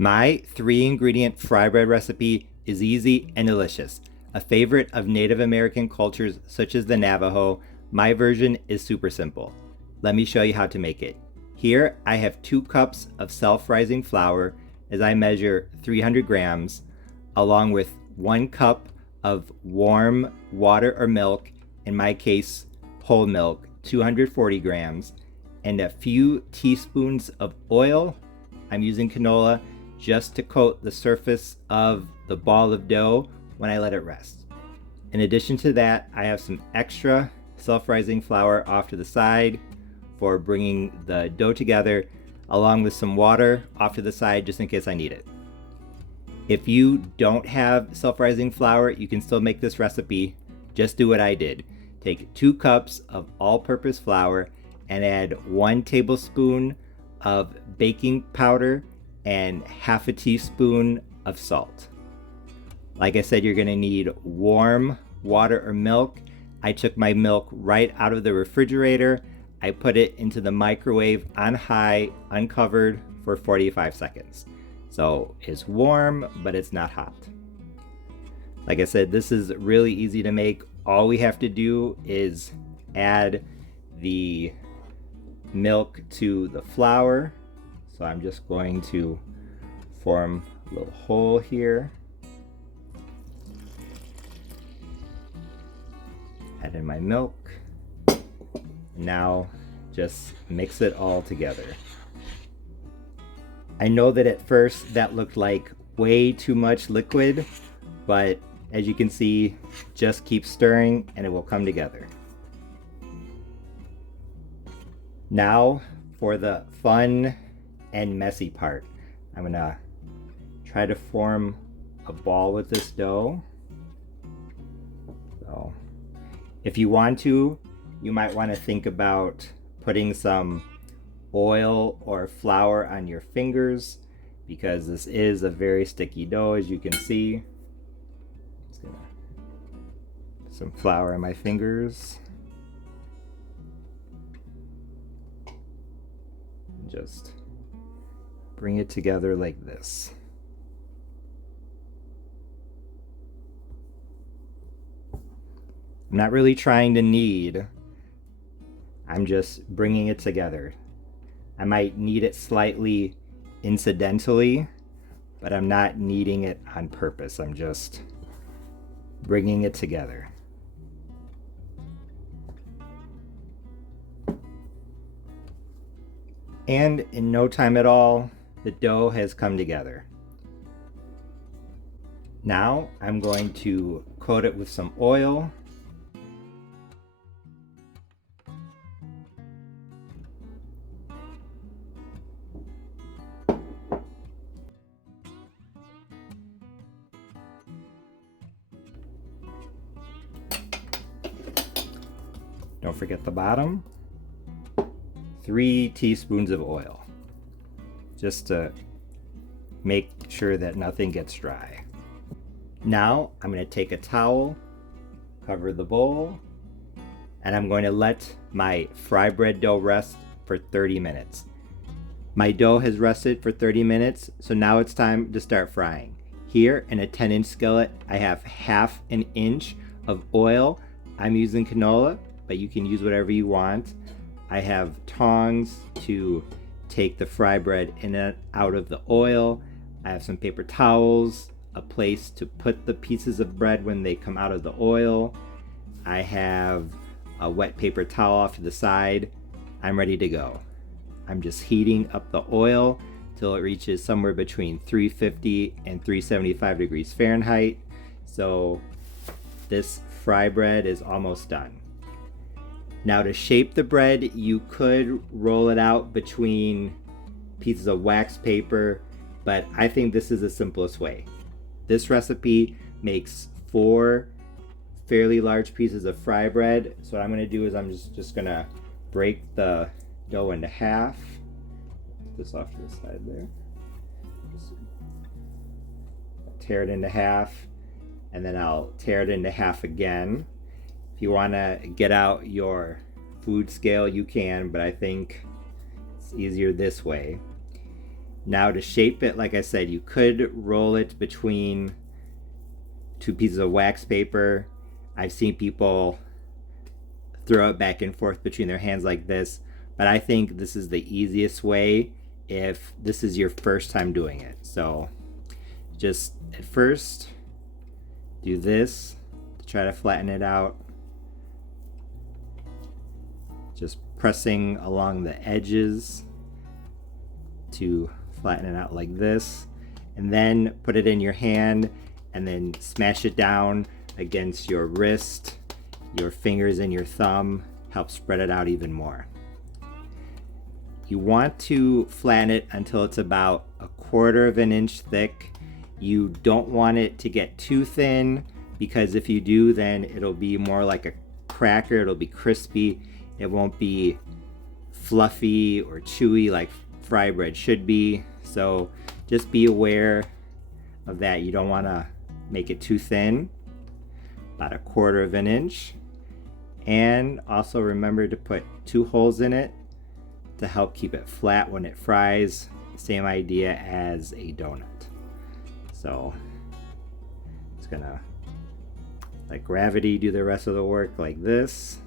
My 3-ingredient fry bread recipe is easy and delicious. A favorite of Native American cultures such as the Navajo, my version is super simple. Let me show you how to make it. Here I have 2 cups of self-rising flour as I measure 300 grams, along with 1 cup of warm water or milk, in my case whole milk, 240 grams, and a few teaspoons of oil. I'm using canola just to coat the surface of the ball of dough when I let it rest. In addition to that, I have some extra self-rising flour off to the side for bringing the dough together, along with some water off to the side just in case I need it. If you don't have self-rising flour, you can still make this recipe. Just do what I did. Take 2 cups of all-purpose flour and add 1 tablespoon of baking powder and half a teaspoon of salt. Like I said, you're gonna need warm water or milk. I took my milk right out of the refrigerator. I put it into the microwave on high, uncovered, for 45 seconds. So it's warm, but it's not hot. Like I said, this is really easy to make. All we have to do is add the milk to the flour. So I'm just going to form a little hole here. Add in my milk. Now just mix it all together. I know that at first that looked like way too much liquid, but as you can see, just keep stirring and it will come together. Now for the fun and messy part. I'm gonna try to form a ball with this dough. So if you want to, you might want to think about putting some oil or flour on your fingers, because this is a very sticky dough, as you can see. Just gonna put some flour on my fingers. Just bring it together like this. I'm not really trying to knead. I'm just bringing it together. I might knead it slightly incidentally, but I'm not kneading it on purpose. I'm just bringing it together. And in no time at all, the dough has come together. Now I'm going to coat it with some oil. Don't forget the bottom. 3 teaspoons of oil, just to make sure that nothing gets dry. Now I'm going to take a towel, cover the bowl, and I'm going to let my fry bread dough rest for 30 minutes. My dough has rested for 30 minutes, so now it's time to start frying. Here in a 10-inch skillet, I have half an inch of oil. I'm using canola, but you can use whatever you want. I have tongs to take the fry bread in and out of the oil. I have some paper towels, a place to put the pieces of bread when they come out of the oil. I have a wet paper towel off to the side. I'm ready to go. I'm just heating up the oil till it reaches somewhere between 350 and 375 degrees Fahrenheit. So this fry bread is almost done. Now to shape the bread, you could roll it out between pieces of wax paper, but I think this is the simplest way. This recipe makes 4 fairly large pieces of fry bread. So what I'm going to do is I'm just going to break the dough into half. Put this off to the side there. Just tear it into half, and then I'll tear it into half again. If you want to get out your food scale, you can, but I think it's easier this way. Now to shape it, like I said, you could roll it between two pieces of wax paper. I've seen people throw it back and forth between their hands like this, but I think this is the easiest way if this is your first time doing it. So just at first do this to try to flatten it out, just pressing along the edges to flatten it out like this, and then put it in your hand and then smash it down against your wrist, your fingers, and your thumb. Help spread it out even more. You want to flatten it until it's about 1/4 of an inch thick. You don't want it to get too thin, because if you do, then it'll be more like a cracker. It'll be crispy. It won't be fluffy or chewy like fry bread should be. So just be aware of that. You don't want to make it too thin, about 1/4 of an inch. And also remember to put 2 holes in it to help keep it flat when it fries. Same idea as a donut. So it's gonna let gravity do the rest of the work like this.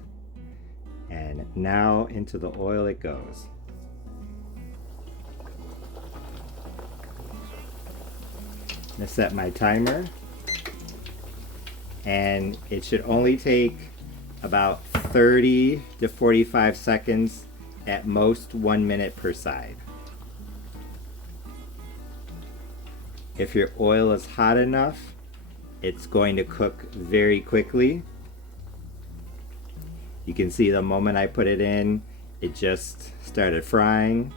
And now into the oil it goes. I'm gonna set my timer, and it should only take about 30 to 45 seconds, at most 1 minute per side. If your oil is hot enough, it's going to cook very quickly. You can see the moment I put it in, it just started frying.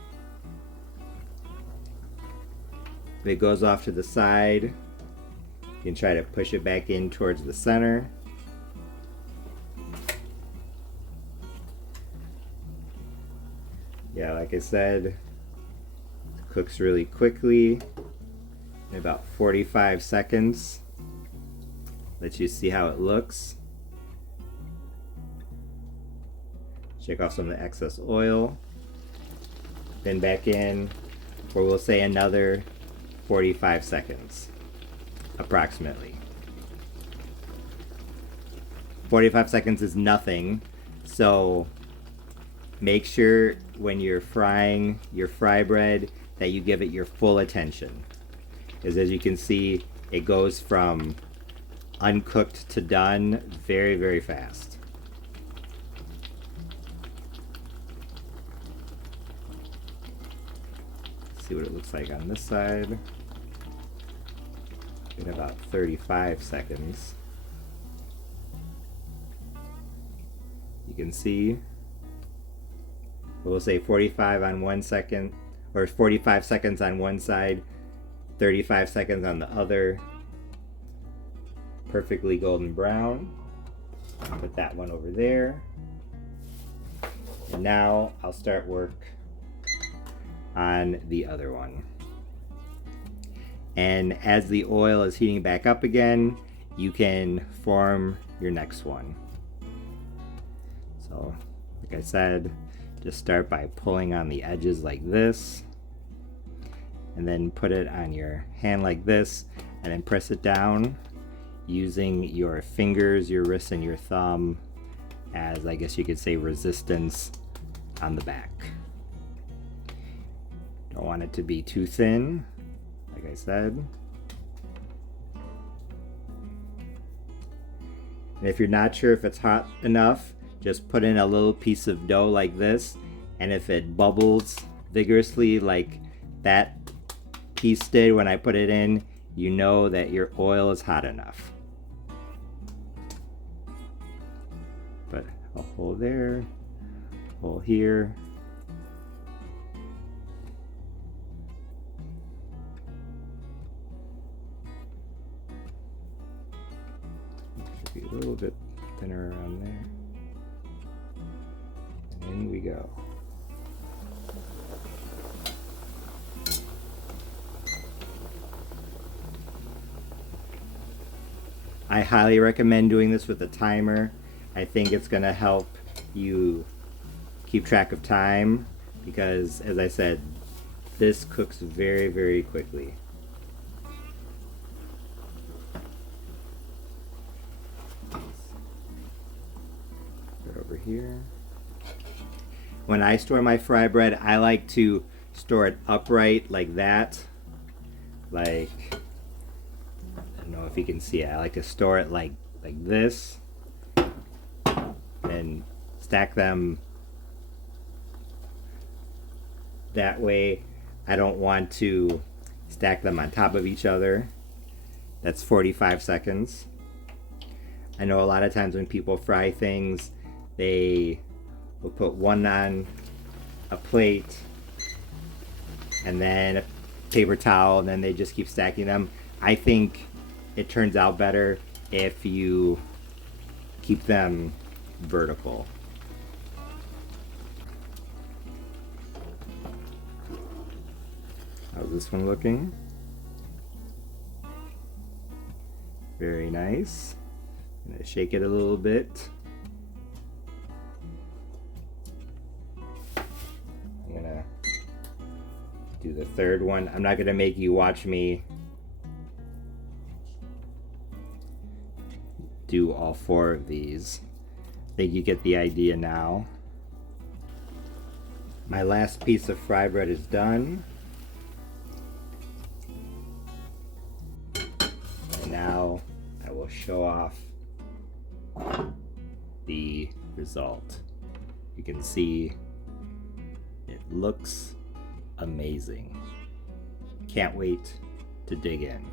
If it goes off to the side, you can try to push it back in towards the center. Yeah, like I said, it cooks really quickly in about 45 seconds. Let you see how it looks. Shake off some of the excess oil. Then back in for, we'll say, another 45 seconds approximately. 45 seconds is nothing, so make sure when you're frying your fry bread that you give it your full attention, because as you can see, it goes from uncooked to done very, very fast. See what it looks like on this side in about 35 seconds. You can see we'll say 45 on one second, or 45 seconds on one side, 35 seconds on the other. Perfectly golden brown. Put that one over there. And now I'll start work on the other one. And as the oil is heating back up again, you can form your next one. So, like I said, just start by pulling on the edges like this, and then put it on your hand like this, and then press it down using your fingers, your wrist, and your thumb as, I guess you could say, resistance on the back. Don't want it to be too thin, like I said. And if you're not sure if it's hot enough, just put in a little piece of dough like this, and if it bubbles vigorously like that piece did when I put it in, you know that your oil is hot enough. Put a hole there, hole here. Should be a little bit thinner around there. And in we go. I highly recommend doing this with a timer. I think it's going to help you keep track of time, because as I said, This cooks very, very quickly. Put it over here. When I store my fry bread, I like to store it upright like that. Like, I don't know if you can see it. I like to store it like this and stack them that way. I don't want to stack them on top of each other. That's 45 seconds. I know a lot of times when people fry things, they will put one on a plate and then a paper towel, and then they just keep stacking them. I think it turns out better if you keep them vertical. How's this one looking? Very nice. I'm gonna shake it a little bit. I'm gonna do the third one. I'm not gonna make you watch me do all 4 of these. I think you get the idea now. My last piece of fry bread is done. And now I will show off the result. You can see it looks amazing. Can't wait to dig in.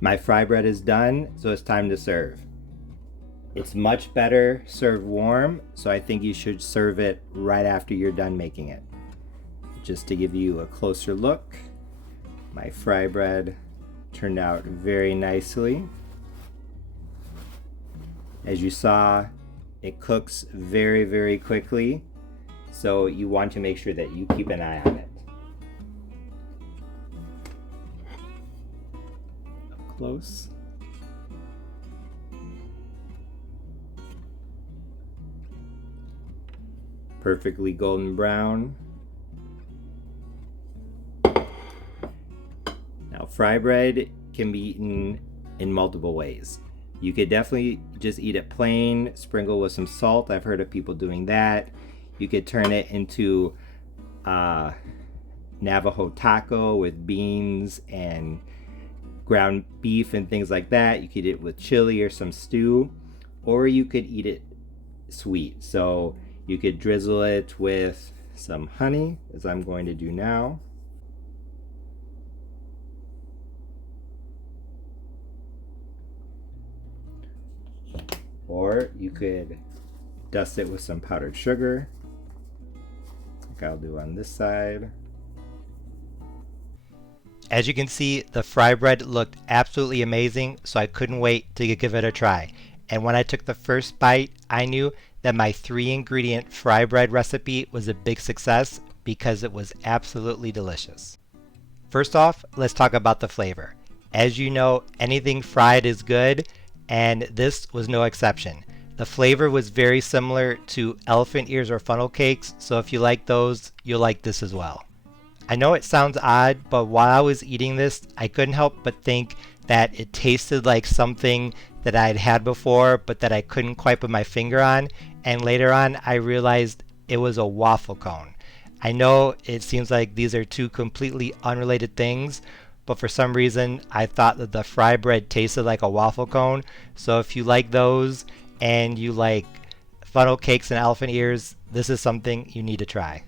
My fry bread is done, so it's time to serve. It's much better served warm, so I think you should serve it right after you're done making it. Just to give you a closer look, my fry bread turned out very nicely. As you saw, it cooks very, very quickly, so you want to make sure that you keep an eye on it. Up close. Perfectly golden brown. Now, fry bread can be eaten in multiple ways. You could definitely just eat it plain, sprinkle with some salt. I've heard of people doing that. You could turn it into Navajo taco with beans and ground beef and things like that. You could eat it with chili or some stew, or you could eat it sweet. So you could drizzle it with some honey, as I'm going to do now. Or you could dust it with some powdered sugar, like I'll do on this side. As you can see, the fry bread looked absolutely amazing, so I couldn't wait to give it a try. And when I took the first bite, I knew that my 3-ingredient fry bread recipe was a big success because it was absolutely delicious. First off, let's talk about the flavor. As you know, anything fried is good, and this was no exception. The flavor was very similar to elephant ears or funnel cakes, so if you like those, you'll like this as well. I know it sounds odd, but while I was eating this, I couldn't help but think that it tasted like something that I had had before, but that I couldn't quite put my finger on, and later on I realized it was a waffle cone. I know it seems like these are two completely unrelated things, but for some reason I thought that the fry bread tasted like a waffle cone, so if you like those and you like funnel cakes and elephant ears, this is something you need to try.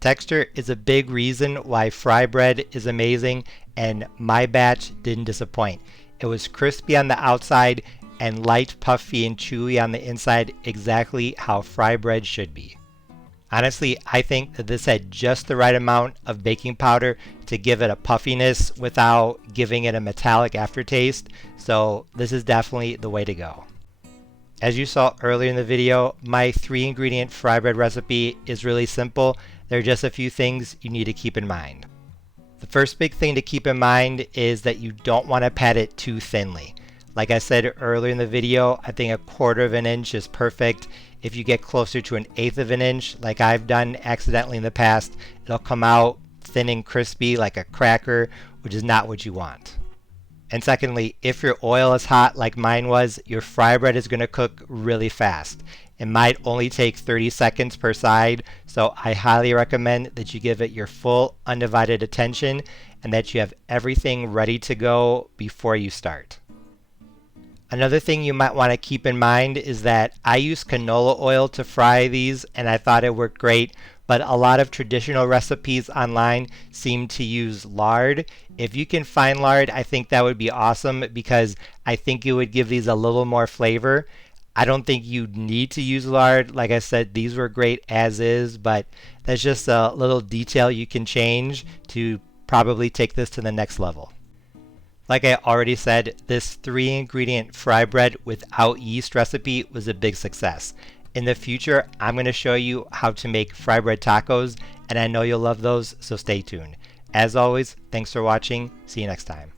Texture is a big reason why fry bread is amazing, and my batch didn't disappoint. It was crispy on the outside and light, puffy, and chewy on the inside, exactly how fry bread should be. Honestly, I think that this had just the right amount of baking powder to give it a puffiness without giving it a metallic aftertaste, so this is definitely the way to go. As you saw earlier in the video, my 3-ingredient fry bread recipe is really simple. There are just a few things you need to keep in mind. The first big thing to keep in mind is that you don't want to pat it too thinly. Like I said earlier in the video, I think 1/4 of an inch is perfect. If you get closer to 1/8 of an inch, like I've done accidentally in the past, it'll come out thin and crispy like a cracker, which is not what you want. And secondly, if your oil is hot like mine was, your fry bread is going to cook really fast. It might only take 30 seconds per side, so I highly recommend that you give it your full undivided attention and that you have everything ready to go before you start. Another thing you might want to keep in mind is that I use canola oil to fry these and I thought it worked great, but a lot of traditional recipes online seem to use lard. If you can find lard, I think that would be awesome because I think it would give these a little more flavor. I don't think you need to use lard. Like I said, these were great as is, but that's just a little detail you can change to probably take this to the next level. Like I already said, this 3-ingredient fry bread without yeast recipe was a big success. In the future, I'm going to show you how to make fry bread tacos, and I know you'll love those, so stay tuned. As always, thanks for watching. See you next time.